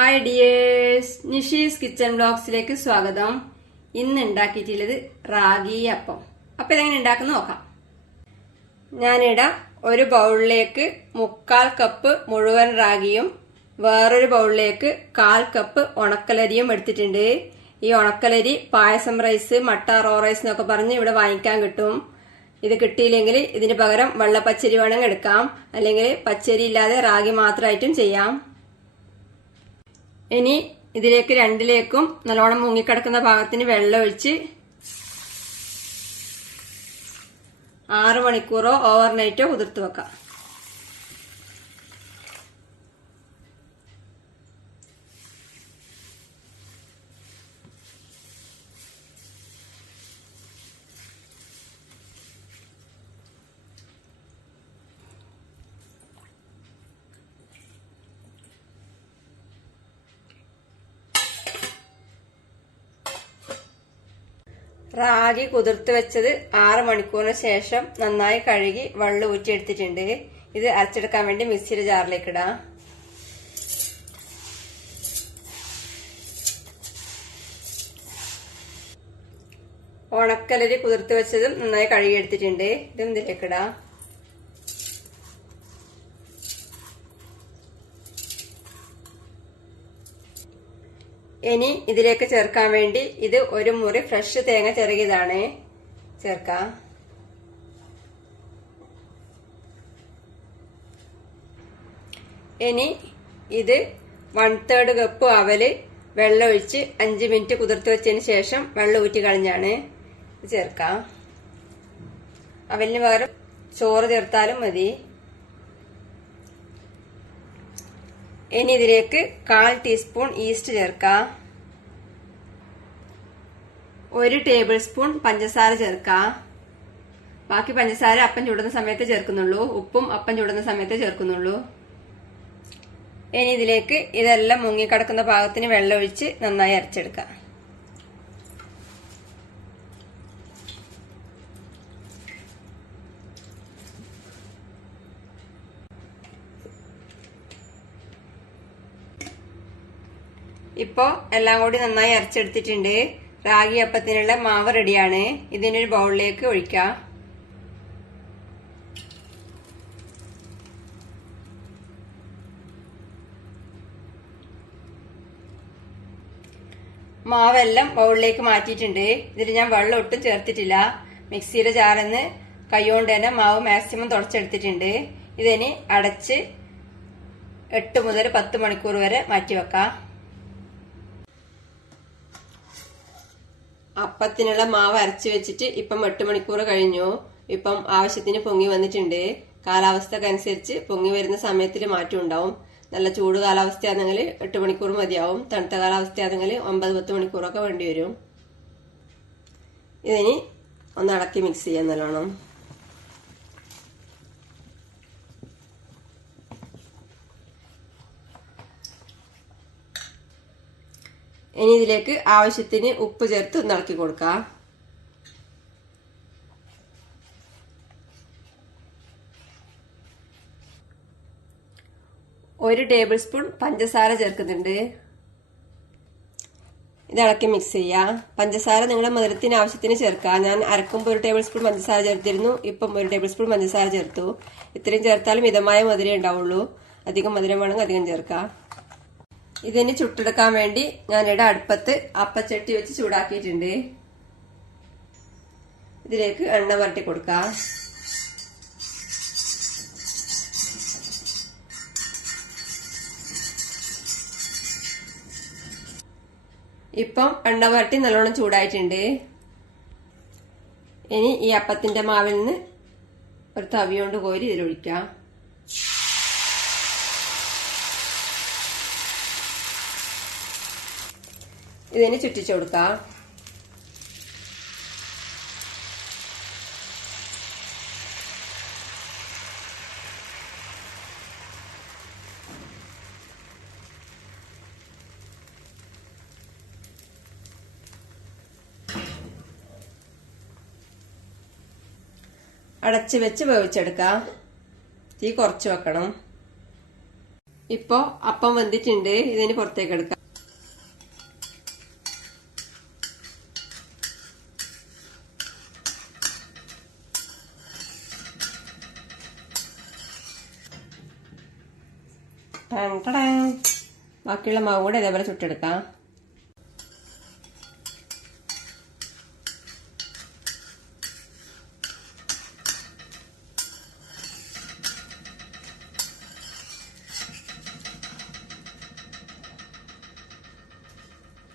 Hi dears, Nishi's kitchen വ്ലോഗ്സിലേക്ക് സ്വാഗതം. ഇന്ന് ഉണ്ടാക്കിയിട്ടുള്ളത് റാഗി അപ്പം. അപ്പം ഇതെങ്ങനെ ഉണ്ടാക്കുന്ന നോക്കാം. ഞാനിവിടെ ഒരു ബൗളിലേക്ക് 1/4 കപ്പ് മുഴുവൻ റാഗിയും വേറൊരു ബൗളിലേക്ക് 1/4 കപ്പ് ഉണക്കലരിയും എടുത്തിട്ടുണ്ട്. ഈ ഉണക്കലരി പായസം റൈസ്, മട്ട റോ റൈസ് എന്നൊക്കെ പറഞ്ഞ് ഇവിടെ വാങ്ങിക്കാൻ കിട്ടും. ഇത് കിട്ടിയില്ലെങ്കിൽ ഇതിന് പകരം വെള്ളപ്പച്ചരി വേണമെങ്കിൽ എടുക്കാം, അല്ലെങ്കിൽ പച്ചരി ഇല്ലാതെ റാഗി മാത്രമായിട്ടും ചെയ്യാം. ഇനി ഇതിലേക്ക് രണ്ടിലേക്കും നല്ലോണം മുങ്ങിക്കിടക്കുന്ന ഭാഗത്തിന് വെള്ളം ഒഴിച്ച് 6 മണിക്കൂറോ ഓവർനൈറ്റോ കുതിർത്ത് വെക്കാം. റാഗി കുതിർത്ത് വെച്ചത് 6 മണിക്കൂറിന് ശേഷം നന്നായി കഴുകി വെള്ളം ഊറ്റിയെടുത്തിട്ടുണ്ട്. ഇത് അരച്ചെടുക്കാൻ വേണ്ടി മിക്സിയുടെ ജാറിലേക്ക് ഇടാം. ഉണക്കലരി കുതിർത്ത് വെച്ചതും നന്നായി കഴുകിയെടുത്തിട്ടുണ്ട്. ഇതും ഇതിലേക്ക് ഇടാം. ഇനി ഇതിലേക്ക് ചേർക്കാൻ വേണ്ടി ഇത് ഒരു മുറി ഫ്രഷ് തേങ്ങ ചിരകിയതാണ് ചേർക്കാം. ഇനി ഇത് 1/3 കപ്പ് അവല് വെള്ളം ഒഴിച്ച് 5 മിനിറ്റ് കുതിർത്ത് വെച്ചതിന് ശേഷം വെള്ളം ഊറ്റി കളഞ്ഞാണ് ചേർക്കാം. അവലിന് പകരം ചോറ് ചേർത്താലും മതി. ഇനി ഇതിലേക്ക് 1/4 ടീസ്പൂൺ ഈസ്റ്റ് ചേർക്കാം. 1 ടേബിൾ സ്പൂൺ പഞ്ചസാര ചേർക്കാം. ബാക്കി പഞ്ചസാര അപ്പം ചൂടുന്ന സമയത്ത് ചേർക്കുന്നുള്ളൂ. ഉപ്പും അപ്പം ചൂടുന്ന സമയത്ത് ചേർക്കുന്നുള്ളൂ. ഇനി ഇതിലേക്ക് ഇതെല്ലാം മുങ്ങിക്കിടക്കുന്ന പാകത്തിന് വെള്ളം ഒഴിച്ച് നന്നായി അരച്ചെടുക്കാം. ഇപ്പോ എല്ലാം കൂടി നന്നായി അരച്ചെടുത്തിട്ടുണ്ട്. റാഗി അപ്പത്തിനുള്ള മാവ് റെഡിയാണ്. ഇതിനൊരു ബൗളിലേക്ക് ഒഴിക്കാം. മാവെല്ലാം ബൗളിലേക്ക് മാറ്റിയിട്ടുണ്ട്. ഇതിൽ ഞാൻ വെള്ളം ഒട്ടും ചേർത്തിട്ടില്ല. മിക്സിയുടെ ജാറിന്ന് കൈകൊണ്ട് തന്നെ മാവ് മാക്സിമം തുടച്ചെടുത്തിട്ടുണ്ട്. ഇതിനി അടച്ച് 8 മുതൽ 10 മണിക്കൂർ വരെ മാറ്റിവെക്കാം. അപ്പത്തിനുള്ള മാവ് അരച്ചു വെച്ചിട്ട് ഇപ്പം 8 മണിക്കൂർ കഴിഞ്ഞു. ഇപ്പം ആവശ്യത്തിന് പൊങ്ങി വന്നിട്ടുണ്ട്. കാലാവസ്ഥക്കനുസരിച്ച് പൊങ്ങി വരുന്ന സമയത്തിൽ മാറ്റം ഉണ്ടാവും. നല്ല ചൂട് കാലാവസ്ഥയാണെങ്കിൽ 8 മണിക്കൂർ മതിയാവും. തണുത്ത കാലാവസ്ഥയാണെങ്കിൽ 9-10 മണിക്കൂറൊക്കെ വേണ്ടി വരും. ഇതിനി ഒന്ന് ഇളക്കി മിക്സ് ചെയ്യാൻ നല്ലോണം. ഇനി ഇതിലേക്ക് ആവശ്യത്തിന് ഉപ്പ് ചേർത്ത് ഒന്ന് ഇളക്കി കൊടുക്കാം. ഒരു ടേബിൾ സ്പൂൺ പഞ്ചസാര ചേർക്കുന്നുണ്ട്. ഇത് ഇളക്കി മിക്സ് ചെയ്യാം. പഞ്ചസാര നിങ്ങളുടെ മധുരത്തിന് ആവശ്യത്തിന് ചേർക്കാം. ഞാൻ അരക്കുമ്പോൾ 1 ടേബിൾ സ്പൂൺ പഞ്ചസാര ചേർത്തിരുന്നു. ഇപ്പം 1 ടേബിൾ സ്പൂൺ പഞ്ചസാര ചേർത്തു. ഇത്രയും ചേർത്താലും മിതമായ മധുരം ഉണ്ടാവുള്ളൂ. അധികം മധുരം വേണമെങ്കിൽ അധികം ചേർക്കാം. ഇതിന് ചുട്ടെടുക്കാൻ വേണ്ടി ഞാനിവിടെ അടുപ്പത്ത് അപ്പച്ചട്ടി വെച്ച് ചൂടാക്കിയിട്ടുണ്ട്. ഇതിലേക്ക് എണ്ണ പുരട്ടി കൊടുക്കാം. ഇപ്പം എണ്ണ പുരട്ടി നല്ലോണം ചൂടായിട്ടുണ്ട്. ഇനി ഈ അപ്പത്തിന്റെ മാവിൽ നിന്ന് ഒരു തവി കൊണ്ട് കോരി ഇതിലൊഴിക്കാം. ഇതിന് ചുറ്റിച്ചു കൊടുക്കാം. അടച്ചു വെച്ച് വേവിച്ചെടുക്കാം. തീ കുറച്ച് വെക്കണം. ഇപ്പൊ അപ്പം വെന്തിട്ടുണ്ട്. ഇതിന് പുറത്തേക്ക് എടുക്കാം. ബാക്കിയുള്ള മാവ് കൂടെ ഇതേപോലെ ചുട്ടെടുക്കാം.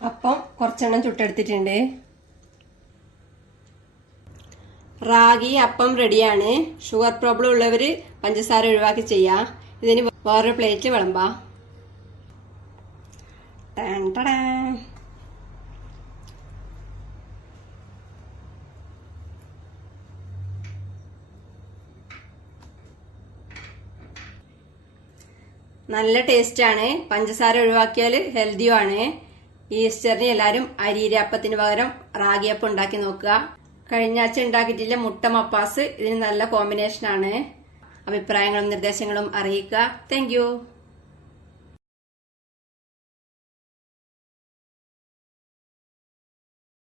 അപ്പം കുറച്ചെണ്ണം ചുട്ടെടുത്തിട്ടുണ്ട്. റാഗി അപ്പം റെഡിയാണ്. ഷുഗർ പ്രോബ്ലം ഉള്ളവര് പഞ്ചസാര ഒഴിവാക്കി ചെയ്യാം. ഇതിന് വേറൊരു പ്ലേറ്റ് വിളമ്പാം. നല്ല ടേസ്റ്റ് ആണ്. പഞ്ചസാര ഒഴിവാക്കിയാൽ ഹെൽത്തിയുമാണ്. ഈസ്റ്ററിന് എല്ലാരും അരിയപ്പത്തിന് പകരം റാഗിയപ്പം ഉണ്ടാക്കി നോക്കുക. കഴിഞ്ഞ ആഴ്ച ഉണ്ടാക്കിയിട്ടില്ല മുട്ട മപ്പാസ് ഇതിന് നല്ല കോമ്പിനേഷൻ ആണ്. അഭിപ്രായങ്ങളും നിർദ്ദേശങ്ങളും അറിയിക്കുക. താങ്ക്